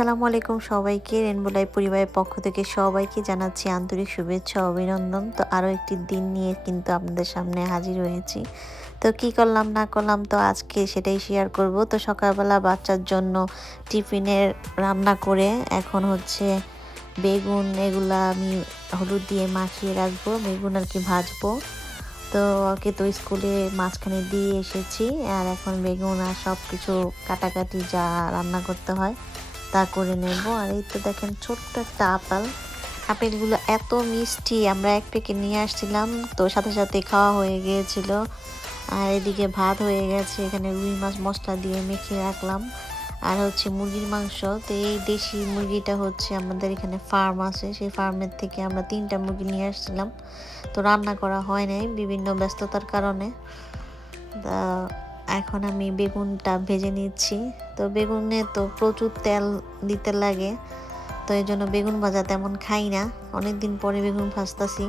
আসসালামু আলাইকুম সবাইকে। রেনবোলাই পরিবারের পক্ষ থেকে সবাইকে জানাচ্ছি আন্তরিক শুভেচ্ছা অভিনন্দন। তো আরও একটি দিন নিয়ে কিন্তু আপনাদের সামনে হাজির হয়েছি। তো কি করলাম, না করলাম তো আজকে সেটাই শেয়ার করব। তো সকালবেলা বাচ্চার জন্য টিফিনের রান্না করে এখন হচ্ছে বেগুন এগুলা আমি হলুদ দিয়ে মাখিয়ে রাখব, বেগুন আর কি ভাজবো। তো ওকে তো স্কুলে মাঝখানে দিয়ে এসেছি। আর এখন বেগুন আর সব কিছু কাটাকাটি যা রান্না করতে হয়। তা করে নেব। আর এই তো দেখেন ছোট্ট একটা আপেল। আপেলগুলো এত মিষ্টি, আমরা এক প্যাকেট নিয়ে আসছিলাম, তো সাথে সাথে খাওয়া হয়ে গিয়েছিল। আর এদিকে ভাত হয়ে গেছে, এখানে রুই মাছ মশলা দিয়ে মেখে রাখলাম। আর হচ্ছে মুরগির মাংস, তো এই দেশি মুরগিটা হচ্ছে আমাদের এখানে ফার্ম আছে, সেই ফার্মের থেকে আমরা তিনটা মুরগি নিয়ে আসছিলাম। তো রান্না করা হয় নাই বিভিন্ন ব্যস্ততার কারণে। এখন আমি বেগুনটা ভেজে নিচ্ছি। তো বেগুনে তো প্রচুর তেল দিতে লাগে, তো এই জন্য বেগুন ভাজা তেমন খাই না। অনেকদিন পরে বেগুন ভাজতাছি।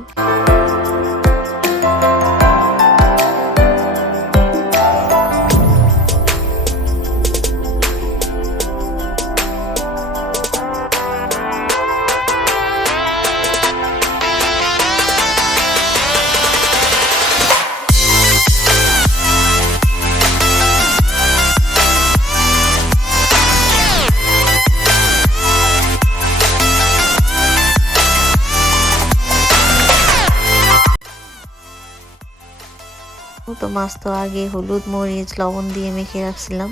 মাছ তো আগে হলুদ মরিচ লবণ দিয়ে মেখে রাখছিলাম।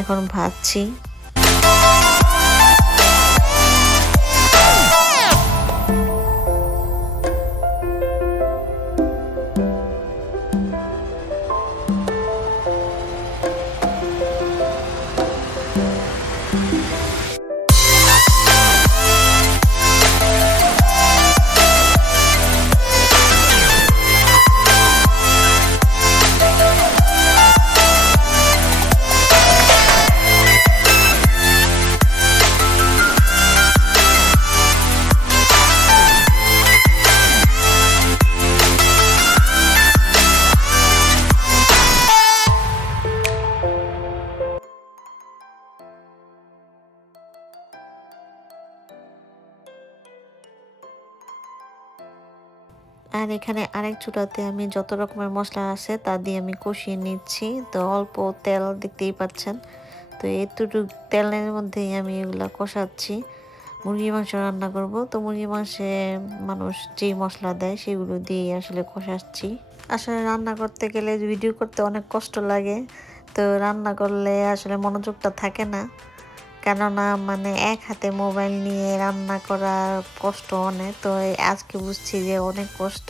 এখন ভাজছি। আর এখানে আরেক চুলাতে আমি যত রকমের মশলা আছে তা দিয়ে আমি কষিয়ে নিচ্ছি। তো অল্প তেল দেখতেই পাচ্ছেন। তো এতটুকু তেলের মধ্যেই আমি এগুলা কষাচ্ছি। মুরগি মাংস রান্না করব। তো মুরগি মাংসে মানুষ যেই মশলা দেয় সেগুলো দিয়ে আসলে কষাচ্ছি। আসলে রান্না করতে গেলে ভিডিও করতে অনেক কষ্ট লাগে। তো রান্না করলে আসলে মনোযোগটা থাকে না। কেননা মানে এক হাতে মোবাইল নিয়ে রান্না করা কষ্ট অনেক। তো আজকে বুঝছি যে অনেক কষ্ট,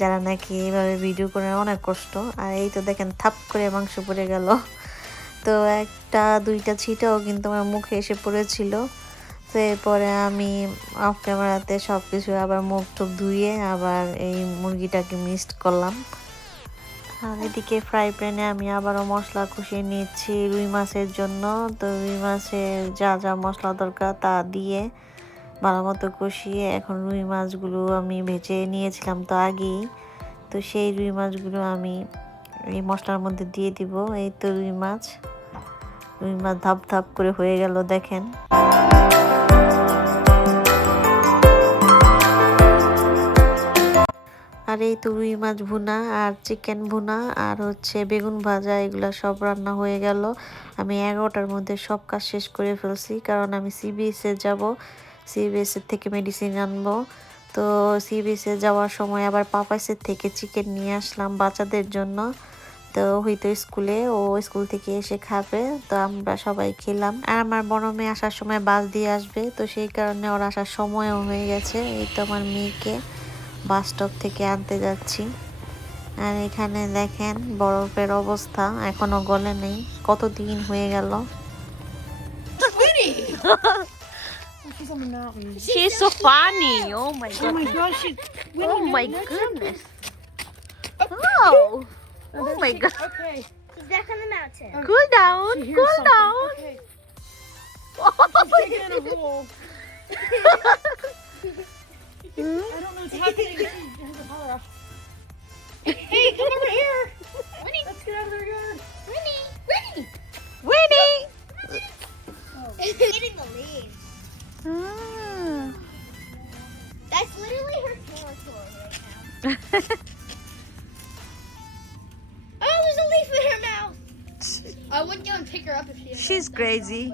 যারা নাকি এইভাবে ভিডিও করে অনেক কষ্ট। আর এই তো দেখেন, থাপ করে মাংস পড়ে গেল। তো একটা, দুইটা ছিটাও কিন্তু আমার মুখে এসে পড়েছিল। তো এরপরে আমি অফ ক্যামেরাতে সব কিছু আবার মুখ টুক ধুয়ে আবার এই মুরগিটাকে মিক্সড করলাম। আর এদিকে ফ্রাই প্যানে আমি আবারও মশলা কষিয়ে নিচ্ছি রুই মাছের জন্য। তো রুই মাছের যা যা মশলা দরকার তা দিয়ে ভালো মতো কষিয়ে এখন রুই মাছগুলো আমি ভেজে নিয়েছিলাম তো আগেই। তো সেই রুই মাছগুলো আমি এই মশলার মধ্যে দিয়ে দিব। এই তো রুই মাছ রুই মাছ ধাপ ধাপ করে হয়ে গেল দেখেন। আর এই তো রুই মাছ ভুনা আর চিকেন ভুনা আর হচ্ছে বেগুন ভাজা, এগুলো সব রান্না হয়ে গেল। আমি এগারোটার মধ্যে সব কাজ শেষ করে ফেলছি, কারণ আমি সিবিএসে যাব। সিবিএসের থেকে মেডিসিন আনব। তো সিবিএসে যাওয়ার সময় আবার পাপাইসের থেকে চিকেন নিয়ে আসলাম বাচ্চাদের জন্য। তো হয়তো স্কুলে ও স্কুল থেকে এসে খাবে, তো আমরা সবাই খেলাম। আর আমার বড় মেয়ে আসার সময় বাস দিয়ে আসবে, তো সেই কারণে ওর আসার সময়ও হয়ে গেছে, এই তো আমার মেয়েকে। বাসস্টপ থেকে আনতে যাচ্ছি। আর এখানে দেখেন বরফের অবস্থা এখনও গলে নেই কত দিন হয়ে গেল। Ha ha! Hey, come over here. Winnie. Let's get out of our yard. Winnie. Winnie. Winnie. Oh. she's Getting the leaves. Ah. That's literally her territory right now. oh, there's a leaf in her mouth. I wouldn't go and pick her up if she. She's crazy.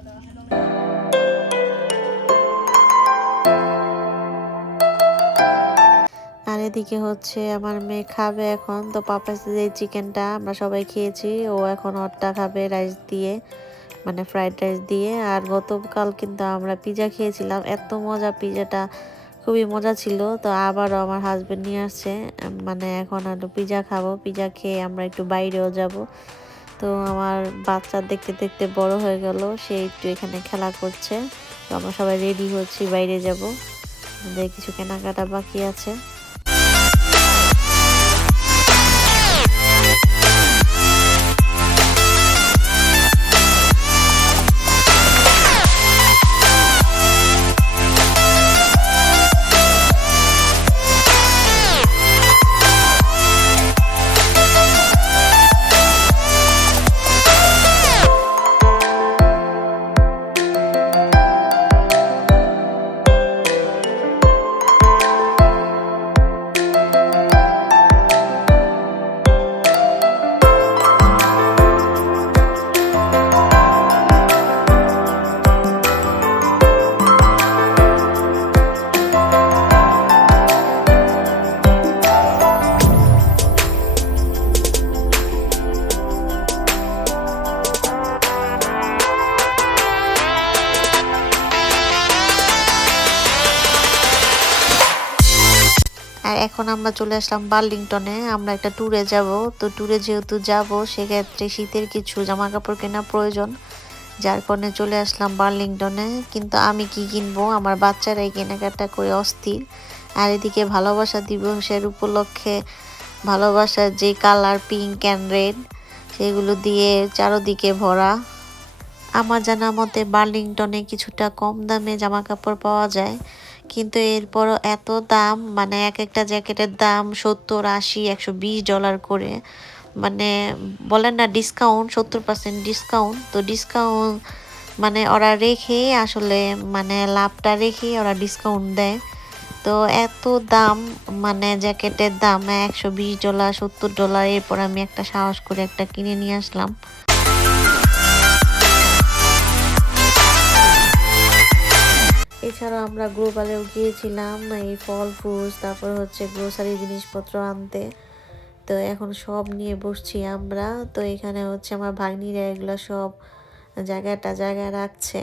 এদিকে হচ্ছে আমার মেয়ে খাবে এখন। তো papa's যে চিকেনটা আমরা সবাই খেয়েছি, ও এখন ওরটা খাবে রাইস দিয়ে মানে ফ্রাইড রাইস দিয়ে। আর গতকাল কিন্তু আমরা পিজা খেয়েছিলাম, এত মজা পিজাটা, খুবই মজা ছিল। তো আবারও আমার হাজবেন্ড নিয়ে আসছে মানে এখন একটু পিজা খাব, পিজা খেয়ে আমরা একটু বাইরেও যাব। তো আমার বাচ্চা দেখতে দেখতে বড় হয়ে গেল, সে একটু এখানে খেলা করছে। তো আমরা সবাই রেডি হচ্ছি বাইরে যাব। আমাদের কিছু কেনাকাটা বাকি আছে। আর এখন আমরা চলে আসলাম বার্লিংটনে, আমরা একটা ট্যুরে যাব। তো ট্যুরে যেহেতু যাব, সেক্ষেত্রে শীতের কিছু জামা কাপড় কেনা প্রয়োজন, যার কারণে চলে আসলাম বার্লিংটনে। কিন্তু আমি কি কিনবো? আমার বাচ্চারাই কেনাকাটা করে অস্থির। আর এদিকে ভালোবাসা দিবসের উপলক্ষে ভালোবাসার যে কালার পিঙ্ক অ্যান্ড রেড সেগুলো দিয়ে চারোদিকে ভরা। আমার জানা মতে বার্লিংটনে কিছুটা কম দামে জামা কাপড় পাওয়া যায়। কিন্তু এরপরও এত দাম মানে এক একটা জ্যাকেটের দাম সত্তর, আশি, একশো বিশ ডলার করে। মানে বলেন না ডিসকাউন্ট সত্তর পার্সেন্ট ডিসকাউন্ট তো ডিসকাউন্ট মানে ওরা রেখে আসলে মানে লাভটা রেখে ওরা ডিসকাউন্ট দেয়। তো এত দাম মানে জ্যাকেটের দাম একশো বিশ ডলার সত্তর ডলার এরপর আমি একটা সাহস করে একটা কিনে নিয়ে আসলাম। এছাড়াও আমরা গ্লোবালেও গিয়েছিলাম, এই ফল ফ্রুটস তারপর হচ্ছে গ্রোসারি জিনিসপত্র আনতে। তো এখন সব নিয়ে বসছি আমরা। তো এখানে হচ্ছে আমার ভাগ্নিরা এগুলো সব জায়গাটা জায়গায় রাখছে।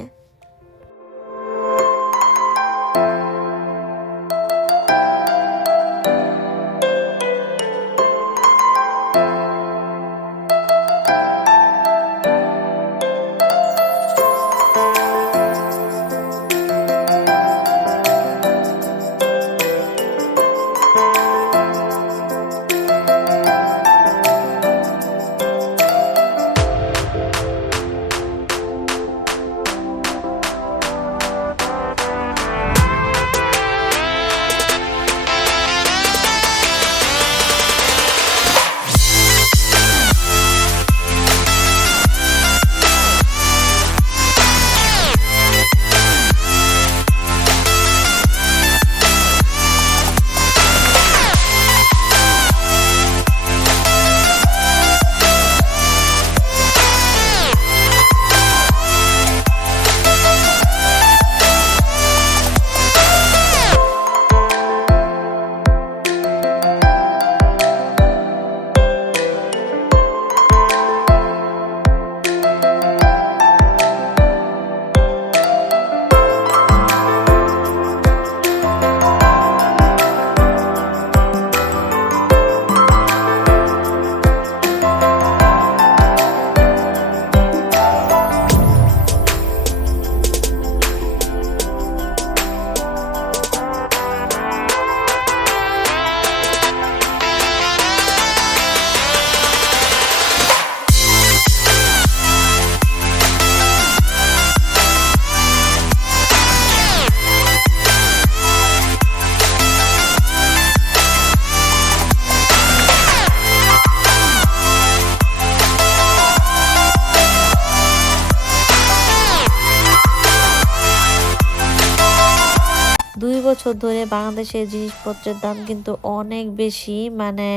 বছর ধরে বাংলাদেশের জিনিসপত্রের দাম কিন্তু অনেক বেশি মানে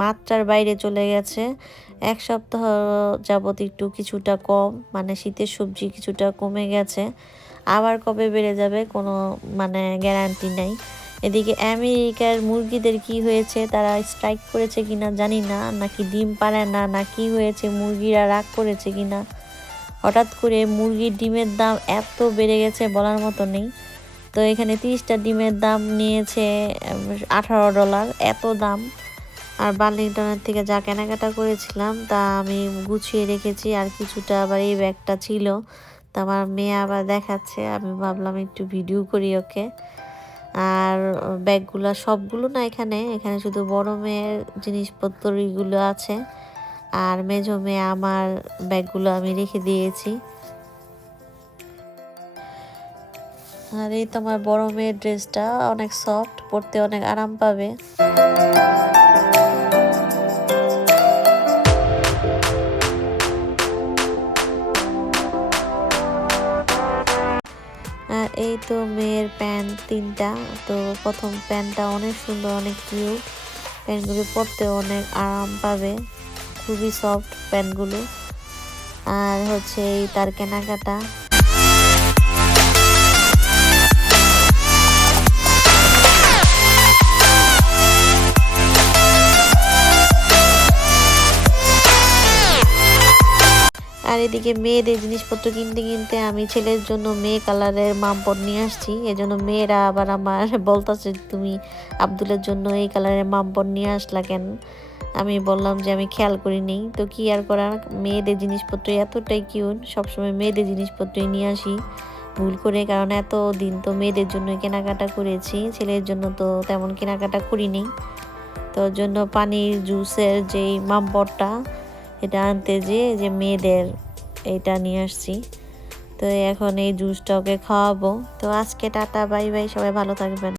মাত্রার বাইরে চলে গেছে। এক সপ্তাহ যাবত একটু কিছুটা কম মানে শীতের সবজি কিছুটা কমে গেছে। আবার কবে বেড়ে যাবে কোনো মানে গ্যারান্টি নাই। এদিকে আমেরিকার মুরগিদের কি হয়েছে, তারা স্ট্রাইক করেছে কিনা জানি না, নাকি ডিম পারে না না কি হয়েছে, মুরগিরা রাগ করেছে কিনা। হঠাৎ করে মুরগির ডিমের দাম এত বেড়ে গেছে বলার মতো নেই। তো এখানে তিরিশটা ডিমের দাম নিয়েছে আঠারো ডলার, এত দাম। আর বার্লিংটনের থেকে যা কেনাকাটা করেছিলাম, তা আমি গুছিয়ে রেখেছি, আর কিছুটা আবার এই ব্যাগটা ছিল। তা আমার মেয়ে আবার দেখাচ্ছে, আমি ভাবলাম একটু ভিডিও করি ওকে। আর ব্যাগগুলো সবগুলো না এখানে এখানে শুধু বড় মেয়ের জিনিসপত্রগুলো আছে। আর মেজো মেয়ে আমার ব্যাগগুলো আমি রেখে দিয়েছি। আর এই তো আমার বড় মেয়ের ড্রেসটা, অনেক সফট পরতে অনেক আরাম পাবে। আর এই তো মেয়ের প্যান্ট তিনটা, তো প্রথম প্যান্টটা অনেক সুন্দর, অনেক কিউট প্যান্টগুলো পরতে অনেক আরাম পাবে, খুবই সফট প্যান্টগুলো। আর হচ্ছে এই তার কেনাকাটা। এদিকে মেয়েদের জিনিসপত্র কিনতে কিনতে আমি ছেলের জন্য মেয়ে কালারের মামপট নিয়ে আসছি। এজন্য মেয়েরা আবার আমার বলতেছে, তুমি আব্দুলের জন্য এই কালারের মামপট নিয়ে আসলা কেন? আমি বললাম যে, আমি খেয়াল করি নেই তো কি আর করার? মেয়েদের জিনিসপত্র এতটাই কিউট, সবসময় মেয়েদের জিনিসপত্রই নিয়ে আসি। ভুল করে, কারণ এত দিন তো মেয়েদের জন্য কেনাকাটা করেছি, ছেলের জন্য তো তেমন কেনাকাটা করিনি। তো জন্য পানির জুসের যেই মামপটটা, এটা আনতে যে যে মেয়েদের এটা নিয়ে আসছি। তো এখন এই জুসটা ওকে খাওয়াবো। তো আজকে টাটা, বাই বাই, সবাই ভালো থাকবেন।